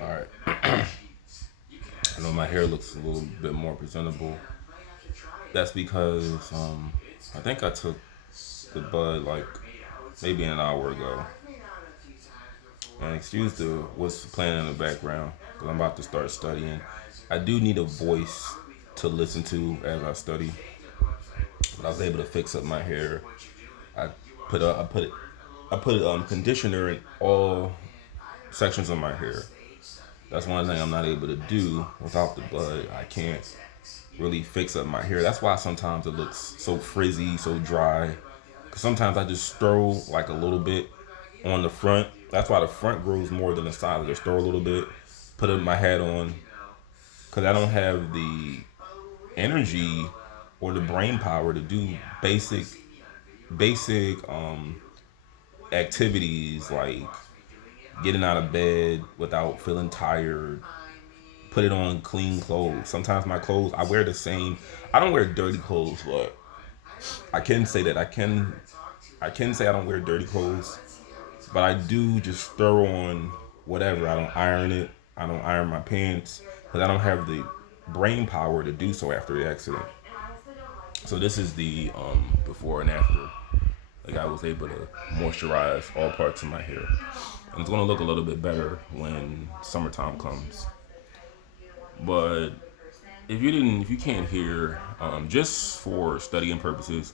All right. I know my hair looks a little bit more presentable. That's because I think I took the bud like maybe an hour ago. And excuse the what's playing in the background because I'm about to start studying. I do need a voice to listen to as I study, but I was able to fix up my hair. I put a, I put it I put conditioner in all sections of my hair. That's one thing I'm not able to do without the bud. I can't really fix up my hair. That's why sometimes it looks so frizzy, so dry. Cause sometimes I just throw like a little bit on the front. That's why the front grows more than the side. I just throw a little bit, put my hat on, cause I don't have the energy or the brain power to do basic activities like getting out of bed without feeling tired. Put it on clean clothes. Sometimes my clothes I wear the same. I don't wear dirty clothes, but I can say that I can say I don't wear dirty clothes, but I do just throw on whatever. I don't iron it. I don't iron my pants because I don't have the brain power to do so after the accident. So this is the before and after. Like I was able to moisturize all parts of my hair, and it's gonna look a little bit better when summertime comes. But if you can't hear, just for studying purposes,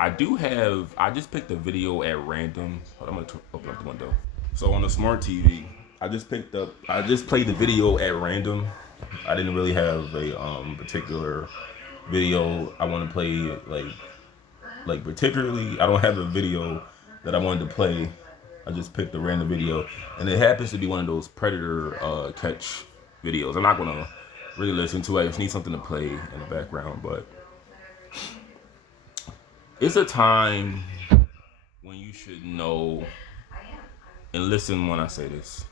I just picked a video at random. Hold on, I'm gonna open up the window. So on the smart TV, I just played the video at random. I didn't really have a particular video I want to play like particularly. I don't have a video that I wanted to play. I just picked a random video, and it happens to be one of those predator catch videos. I'm not gonna really listen to it. I just need something to play in the background. But it's a time when you should know and listen when I say this.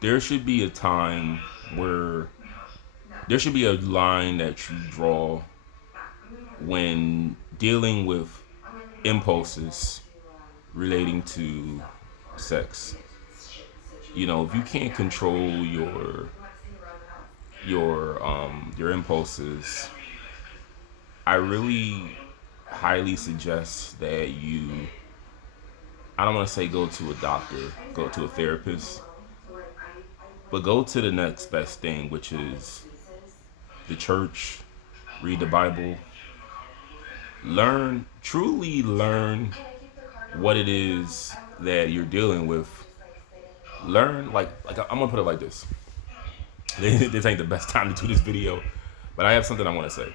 There should be a time where there should be a line that you draw when dealing with impulses relating to sex. You know, if you can't control your impulses, I really highly suggest that you, I don't want to say go to a doctor, go to a therapist, but go to the next best thing, which is the church, read the Bible, truly learn what it is that you're dealing with. Learn, like I'm gonna put it like this. This ain't the best time to do this video, but I have something I want to say.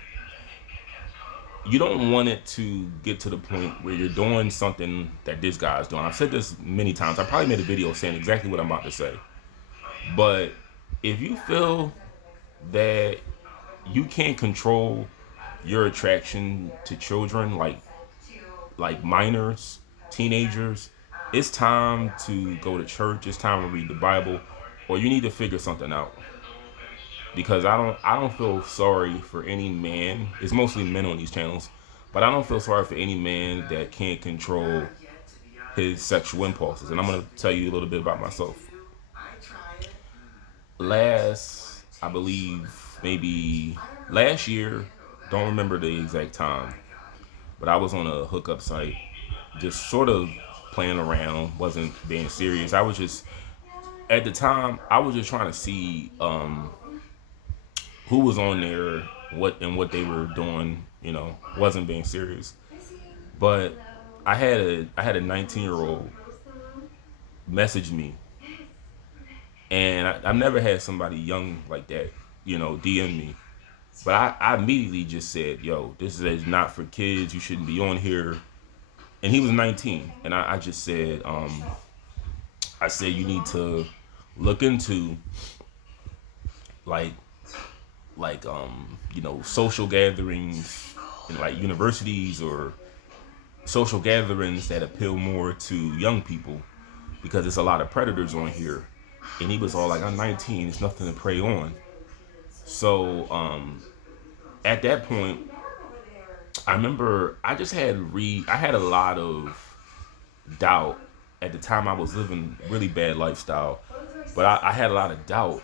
You don't want it to get to the point where you're doing something that this guy's doing. I've said this many times. I probably made a video saying exactly what I'm about to say. But if you feel that you can't control your attraction to children, like minors, teenagers, it's time to go to church. It's time to read the Bible, or you need to figure something out. Because I don't feel sorry for any man. It's mostly men on these channels, but I don't feel sorry for any man that can't control his sexual impulses. And I'm gonna tell you a little bit about myself. I believe maybe last year, don't remember the exact time, but I was on a hookup site, just sort of playing around, wasn't being serious. I was just at the time I was just trying to see who was on there, what they were doing. Wasn't being serious. But I had a 19-year-old message me, and I've never had somebody young like that, DM me. But I immediately just said, "Yo, this is not for kids. You shouldn't be on here." And he was 19, and I just said, I said you need to look into like social gatherings in like universities or social gatherings that appeal more to young people because it's a lot of predators on here. And he was all like, "I'm 19, it's nothing to prey on." So at that point, I remember I had a lot of doubt. At the time I was living really bad lifestyle. But I had a lot of doubt.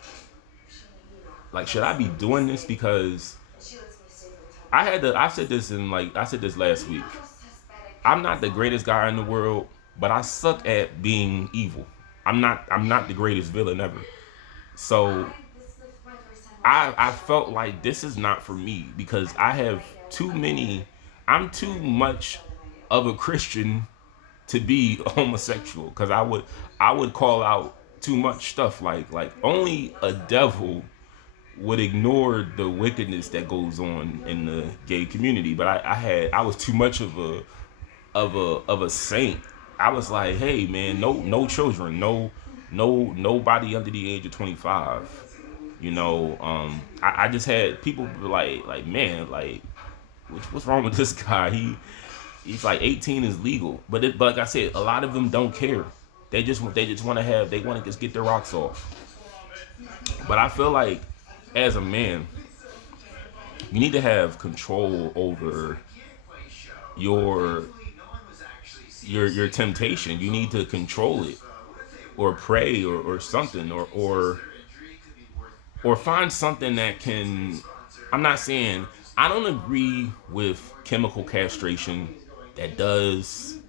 Like, should I be doing this? Because I said this I said this last week. I'm not the greatest guy in the world, but I suck at being evil. I'm not the greatest villain ever. So I felt like this is not for me because I have too many. I'm too much of a Christian to be homosexual because I would call out too much stuff like only a devil would ignore the wickedness that goes on in the gay community. But I was too much of a saint. I was like, hey man, no children, nobody under the age of 25. I just had people be like man, like what's wrong with this guy? He's like 18 is legal, but like I said, a lot of them don't care. They just want to they want to just get their rocks off. But I feel like as a man, you need to have control over your your temptation. You need to control it, or pray, or something, or find something that can. I'm not saying I don't agree with chemical castration that does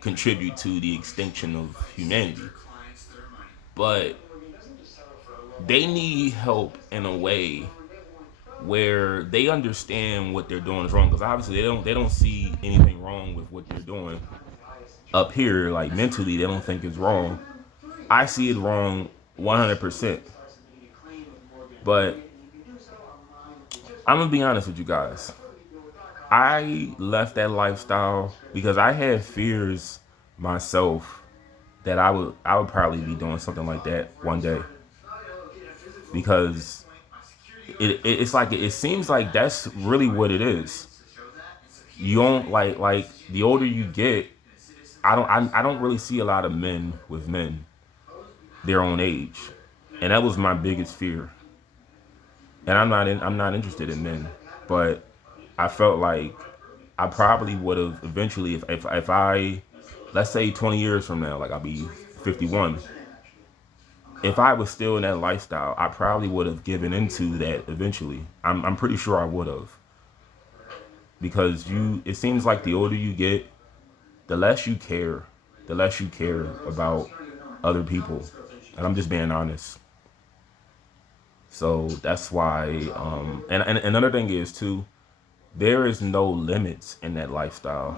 contribute to the extinction of humanity, but they need help in a way where they understand what they're doing is wrong, because obviously they don't see anything wrong with what they're doing up here. Like mentally they don't think it's wrong. I see it wrong 100%. But I'm gonna be honest with you guys, I left that lifestyle because I had fears myself that I would probably be doing something like that one day, because it's like it seems like that's really what it is. You don't like the older you get. I don't really see a lot of men with men their own age, and that was my biggest fear. And I'm not interested in men, but I felt like I probably would have eventually, if I, let's say 20 years from now, like I'll be 51, if I was still in that lifestyle, I probably would have given into that eventually. I'm pretty sure I would have, because it seems like the older you get, the less you care, the less you care about other people, and I'm just being honest. So that's why, and another thing is too, there is no limits in that lifestyle.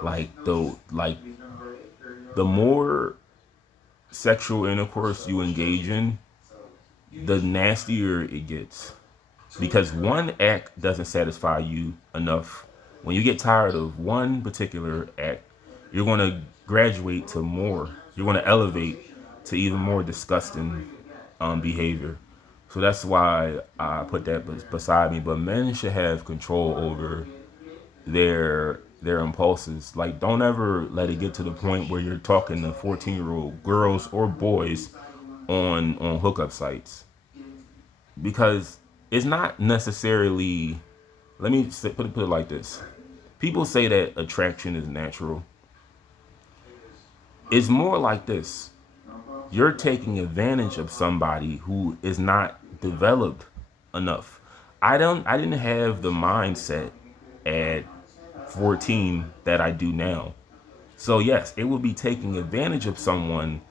Like the more sexual intercourse you engage in, the nastier it gets. Because one act doesn't satisfy you enough. When you get tired of one particular act, you're going to graduate to more. You're going to elevate to even more disgusting behavior. So that's why I put that beside me. But men should have control over their impulses. Like, don't ever let it get to the point where you're talking to 14-year-old girls or boys on hookup sites, because it's not necessarily. Let me put it like this: people say that attraction is natural. It's more like this: you're taking advantage of somebody who is not developed enough. I didn't have the mindset at 14 that I do now. So yes, it would be taking advantage of someone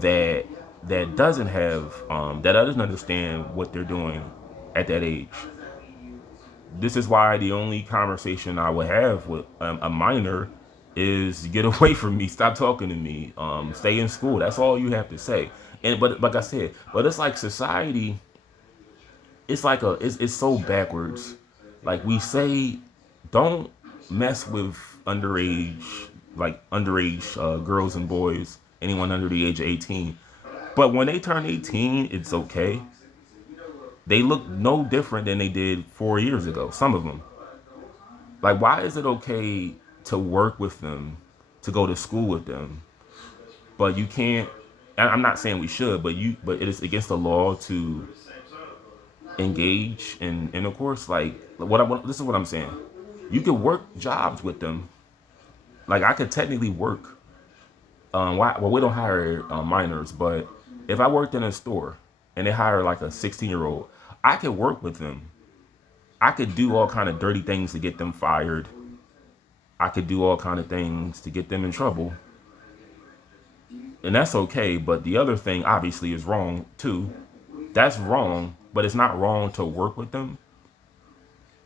that that doesn't understand what they're doing at that age. This is why the only conversation I would have with a minor is get away from me, stop talking to me, stay in school. That's all you have to say. And but like I said, but it's like society. It's like it's so backwards. Like we say, don't mess with underage underage girls and boys, anyone under the age of 18. But when they turn 18, it's okay. They look no different than they did 4 years ago. Some of them. Like, why is it okay to work with them, to go to school with them, but you can't? I'm not saying we should, but it is against the law to engage in intercourse. Like, this is what I'm saying. You could work jobs with them. Like, I could technically work. Well, we don't hire minors, but If I worked in a store and they hire like a 16-year-old, I could work with them. I could do all kind of dirty things to get them fired. I could do all kind of things to get them in trouble. And that's okay, but the other thing obviously is wrong too. That's wrong, but it's not wrong to work with them.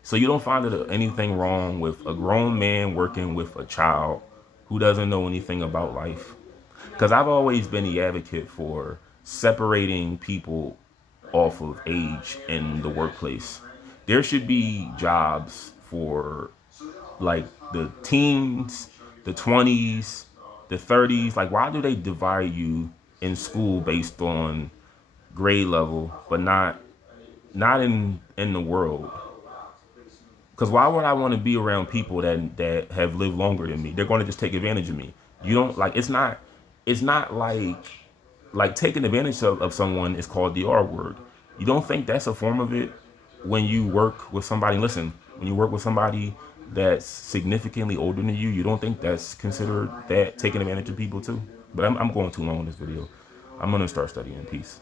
So you don't find anything wrong with a grown man working with a child who doesn't know anything about life. Because I've always been the advocate for separating people off of age in the workplace. There should be jobs for like the teens, the 20s, the 30s. Like, why do they divide you in school based on grade level, but not in the world? Because why would I want to be around people that have lived longer than me? They're going to just take advantage of me. You don't like. It's not like taking advantage of someone is called the R word. You don't think that's a form of it when you work with somebody? Listen, when you work with somebody that's significantly older than you don't think that's considered that taking advantage of people too? But I'm going too long in this video. I'm gonna start studying. Peace.